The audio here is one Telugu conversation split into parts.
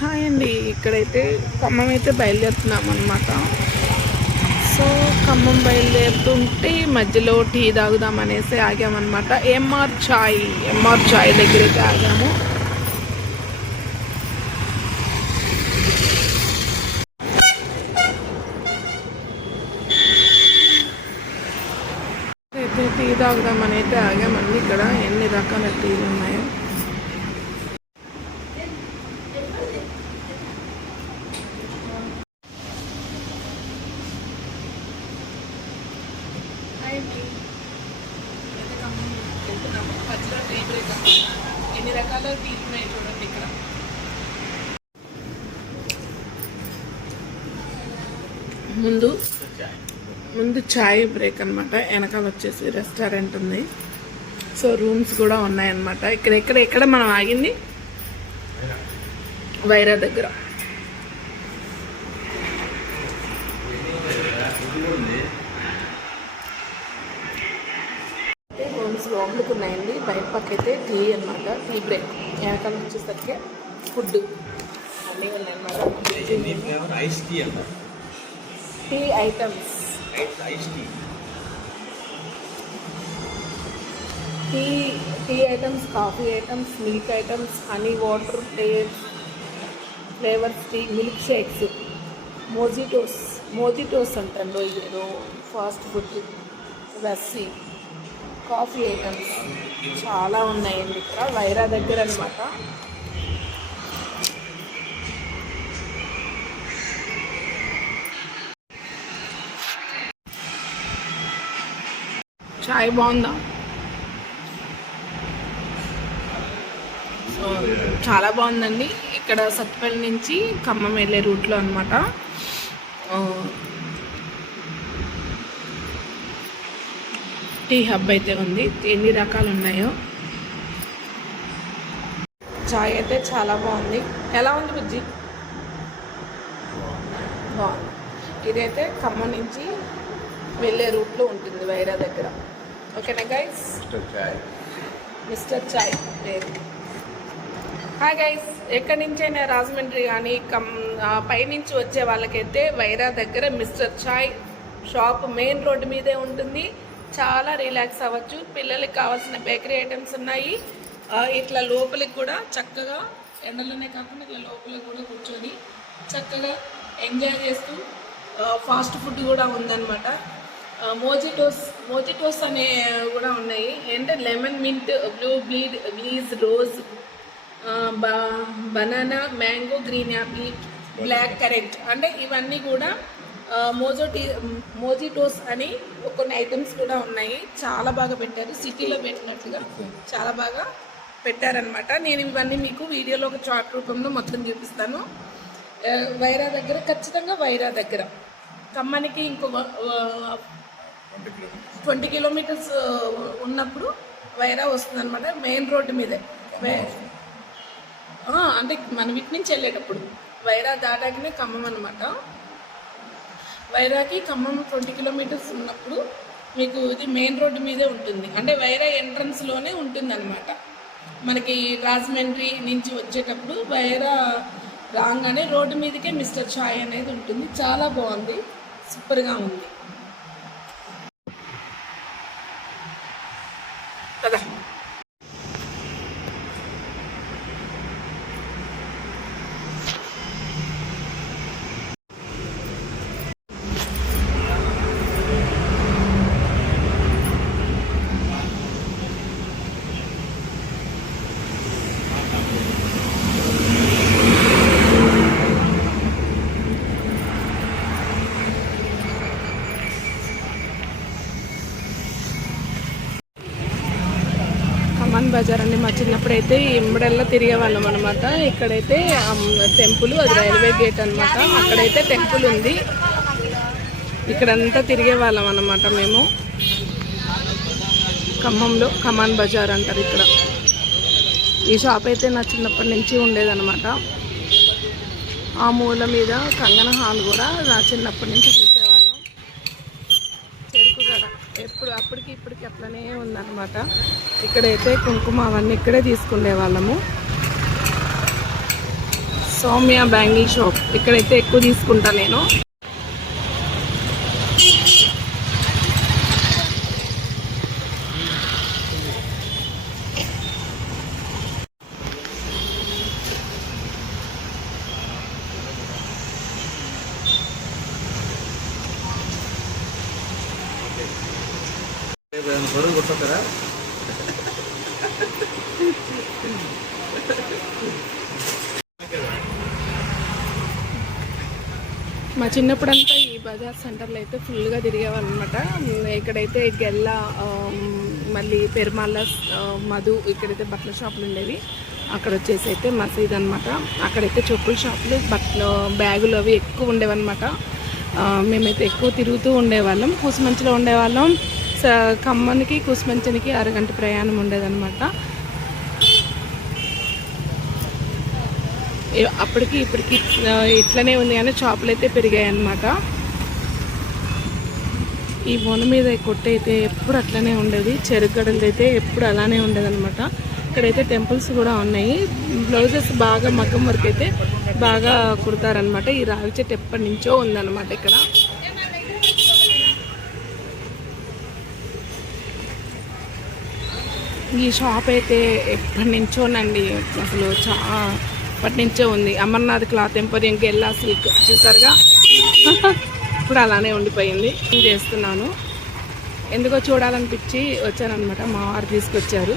హాయ్ అండి. ఇక్కడైతే ఖమ్మం అయితే బయలుదేరుతున్నాం అనమాట సో ఖమ్మం బయలుదేరుతుంటే మధ్యలో టీ తాగుదాం అనేసి ఆగామన్నమాట ఎంఆర్ చాయ్ ఎంఆర్ చాయ్ దగ్గర అయితే ఆగాము. అయితే టీ తాగుదామని అయితే ఆగామండి. ఇక్కడ ఎన్ని రకాల టీలు ఉన్నాయో. ఎన్ని రకాల టీలు ఉన్నాయి చూడండి ఇక్కడ. ముందు ముందు చాయ్ బ్రేక్ అన్నమాట. వెనకాల వచ్చేసి రెస్టారెంట్ ఉంది. సో రూమ్స్ కూడా ఉన్నాయన్నమాట. ఇక్కడ ఎక్కడ ఎక్కడ మనం ఆగింది? వైరా దగ్గర రూమ్స్ లోపలికి ఉన్నాయండి బయట పక్క అయితే టీ అన్నమాట. టీ బ్రేక్ వెనకాల వచ్చేసరికి ఫుడ్ అన్నీ ఉన్నాయన్నమాట. ఐస్ టీ అంట tea items ice tea tea tea items coffee items milk items honey water taste flavours tea milk shakes mojitos mojitos అంటారు. ఇదేదో fast food lassi coffee items చాలా ఉన్నాయండి ఇక్కడ. వైరా దగ్గర అనమాట చాయ్ బాగుందా? సో చాలా బాగుందండి. ఇక్కడ సత్పల్లి నుంచి ఖమ్మం వెళ్ళే రూట్లో అనమాట టీ హబ్ అయితే ఉంది. ఎన్ని రకాలు ఉన్నాయో. చాయ్ అయితే చాలా బాగుంది. ఎలా ఉంది బుజ్జి? బాగుంది. ఇదైతే ఖమ్మం నుంచి వెళ్ళే రూట్లో ఉంటుంది వైరా దగ్గర. ఓకేనా గైస్ చాయ్. మిస్టర్ చాయ్ పేరు హాయ్ గైస్ ఎక్కడి నుంచైనా రాజమండ్రి కానీ కమ్ పైనుంచి వచ్చే వాళ్ళకైతే వైరా దగ్గర mister chai shop main road మీదే ఉంటుంది. చాలా రిలాక్స్ అవ్వచ్చు. పిల్లలకి కావాల్సిన బేకరీ ఐటమ్స్ ఉన్నాయి. ఇట్లా లోపలికి కూడా చక్కగా ఎండలోనే కాకుండా ఇట్లా లోపలికి కూడా కూర్చొని చక్కగా ఎంజాయ్ చేస్తూ ఫాస్ట్ ఫుడ్ కూడా ఉందన్నమాట. మోజిటోస్ మోజిటోస్ అనే కూడా ఉన్నాయి. అంటే lemon mint blue bleed breeze rose banana mango green apple black correct అంటే ఇవన్నీ కూడా మోజోటి మోజిటోస్ అని కొన్ని ఐటమ్స్ కూడా ఉన్నాయి. చాలా బాగా పెట్టారు. సిటీలో పెట్టినట్టుగా చాలా బాగా పెట్టారనమాట నేను ఇవన్నీ మీకు వీడియోలో ఒక చార్ట్ రూపంలో మొత్తం చూపిస్తాను. వైరా దగ్గర ఖచ్చితంగా వైరా దగ్గర. ఖమ్మానికి ఇంకో ట్వంటీ కిలోమీటర్స్. ఉన్నప్పుడు వైరా వస్తుంది అనమాట మెయిన్ రోడ్డు మీదే. అంటే మనం ఇటు నుంచి వెళ్ళేటప్పుడు. వైరా దాటాకనే ఖమ్మం అనమాట వైరాకి ఖమ్మం ట్వంటీ కిలోమీటర్స్ ఉన్నప్పుడు మీకు ఇది మెయిన్ రోడ్డు మీదే ఉంటుంది. అంటే వైరా ఎంట్రన్స్లోనే ఉంటుంది అనమాట మనకి రాజమండ్రి నుంచి వచ్చేటప్పుడు వైరా రాగానే రోడ్డు మీదకే మిస్టర్ ఛాయ్ అనేది ఉంటుంది. చాలా బాగుంది. సూపర్గా ఉంది. అండి మా తిరిగే వాళ్ళం అనమాట ఇక్కడైతే టెంపుల్ అది రైల్వే గేట్ అనమాట అక్కడైతే టెంపుల్ ఉంది. ఇక్కడంతా తిరిగే వాళ్ళం అనమాట మేము. ఖమ్మంలో ఖమాన్ బజార్ అంటారు ఇక్కడ. ఈ షాప్ అయితే నా చిన్నప్పటి నుంచి ఉండేదనమాట ఆ మూల మీద కంగన హాల్ కూడా నా చిన్నప్పటి నుంచి చూసేవాళ్ళం. ఇప్పుడు అప్పటికి ఇప్పటికి అట్లనే ఉందన్నమాట. ఇక్కడైతే కుంకుమ అవన్నీ ఇక్కడే తీసుకునే వాళ్ళము. Soumya bangle shop. ఇక్కడైతే ఎక్కువ తీసుకుంటా నేను. బరువు కొట్టుకుంటారా మా చిన్నప్పుడంతా ఈ బజార్ సెంటర్లో అయితే ఫుల్గా తిరిగేవాళ్ళనమాట. ఇక్కడైతే గెల్ల మళ్ళీ పెరుమాళ్ళ మధు ఇక్కడైతే బట్టల షాపులు ఉండేవి. అక్కడ వచ్చేసి అయితే మసీద్ అనమాట అక్కడైతే చెప్పుల షాపులు బట్టలు బ్యాగులు అవి ఎక్కువ ఉండేవన్నమాట. మేమైతే ఎక్కువ తిరుగుతూ ఉండేవాళ్ళం. కూసుమంచిలో ఉండేవాళ్ళం. Uh, ఖమ్మానికి కూసుమంచనికి అరగంట ప్రయాణం ఉండేదన్నమాట. అప్పటికి ఇప్పటికి ఇట్లనే ఉంది కానీ షాపులు అయితే పెరిగాయి అన్నమాట ఈ వన మీద కొట్టు అయితే ఎప్పుడు అట్లనే ఉండేది చెరుగడలది అయితే ఎప్పుడు అలానే ఉండేది అనమాట ఇక్కడైతే టెంపుల్స్ కూడా ఉన్నాయి. బ్లౌజెస్ బాగా మగ్గం వర్క్ అయితే బాగా కుడతారనమాట ఈ రావి చెట్టు ఎప్పటి నుంచో ఉందన్నమాట ఇక్కడ. ఈ షాప్ అయితే ఎప్పటి నుంచోనండి అసలు చాలా ఎప్పటి నుంచో ఉంది. Amarnath cloth emporium Gella silk చూసారుగా? ఇప్పుడు అలానే ఉండిపోయింది. నేను చేస్తున్నాను? ఎందుకో చూడాలనిపించి వచ్చానమాట మా వారు తీసుకొచ్చారు.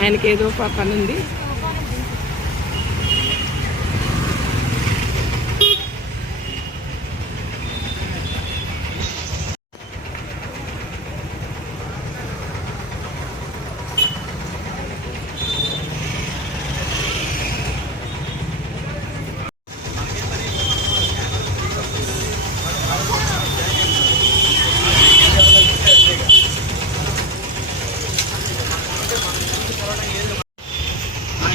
ఆయనకి ఏదో పని ఉంది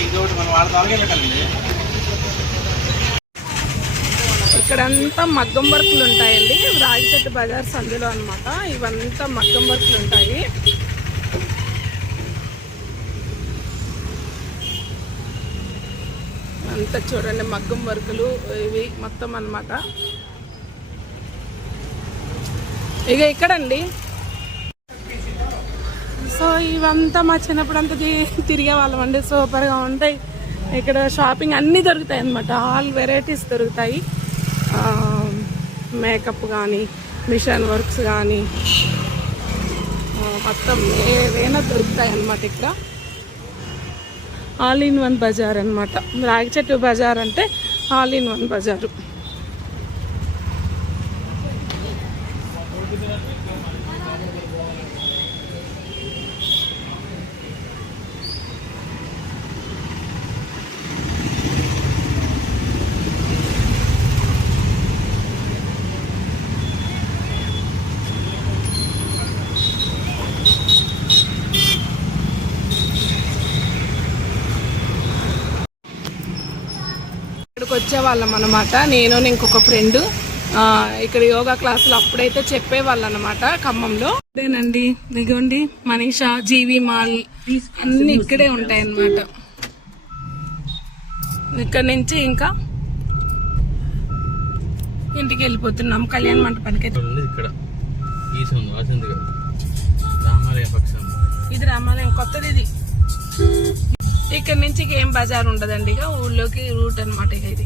ఇంకొకటి మనం వాళ్ళ తాగే పెట్టాలండి ఇక్కడంతా మగ్గం వర్క్లు ఉంటాయండి. రాగిచెట్టు బజార్ సందులో అన్నమాట. ఇవంతా మగ్గం వర్క్లు ఉంటాయి. అంతా చూడండి మగ్గం వర్కులు ఇవి మొత్తం అన్నమాట. ఇక ఇక్కడండి. సో ఇవంతా మా చిన్నప్పుడు అంతా తిరిగే వాళ్ళం అండి సూపర్గా ఉంటాయి. ఇక్కడ షాపింగ్ అన్నీ దొరుకుతాయి అన్నమాట. ఆల్ వెరైటీస్ దొరుకుతాయి. మేకప్ కానీ మిషన్ వర్క్స్ కానీ మొత్తం ఏదైనా దొరుకుతాయి అన్నమాట ఇక్కడ. ఆల్ ఇన్ వన్ బజార్ అనమాట రాగి చెట్టు బజార్ అంటే ఆల్ ఇన్ వన్ బజారు ఇక్కడికి వచ్చేవాళ్ళం అనమాట నేను ఇంకొక ఫ్రెండ్ ఇక్కడ యోగా క్లాసులు అప్పుడైతే చెప్పేవాళ్ళు అనమాట ఖమ్మంలో. అదేనండి ఇదిగోండి మనీషా జీవి మాల్ అన్ని ఇక్కడే ఉంటాయి అన్నమాట ఇక్కడ నుంచి ఇంకా ఇంటికి వెళ్ళిపోతున్నాం. కళ్యాణ మంటపానికి. ఇక్కడ రామాలయ పక్షం. ఇది రామాలయం కొత్తది ఇది. ఇక్కడ నుంచి ఏం బజార్ ఉండదండి. ఇక ఊళ్ళోకి రూట్ అనమాట ఇక ఇది.